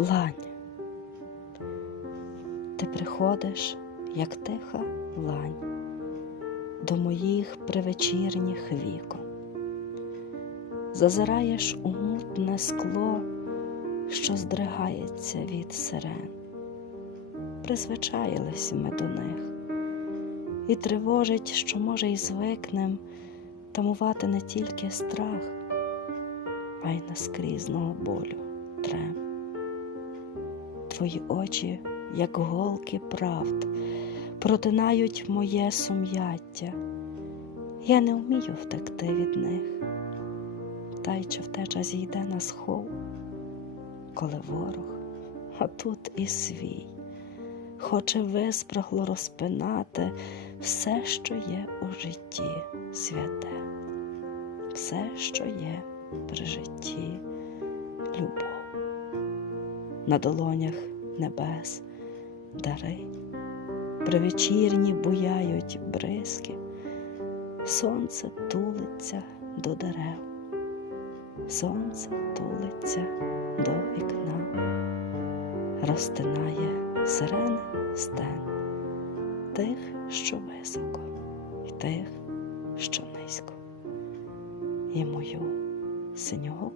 лань. Ти приходиш, як тиха лань, до моїх привечірніх вікон. Зазираєш у мутне скло, що здригається від сирен. Призвичаїлись ми до них, і тривожить, що, може, й звикнем тамувати не тільки страх, а й наскрізного болю трем. Твої очі, як голки правд, протинають моє сум'яття. Я не вмію втекти від них, та й чи втеча зійде на схов, коли ворог, а тут і свій, хоче виспрагло розпинати все, що є у житті святе, все, що є при житті любов. На долонях небес дари, привечірні буяють бризки, сонце тулиться до дерев, сонце тулиться до вікна, розтинає сирени стен, тих, що високо, і тих, що низько, і мою синього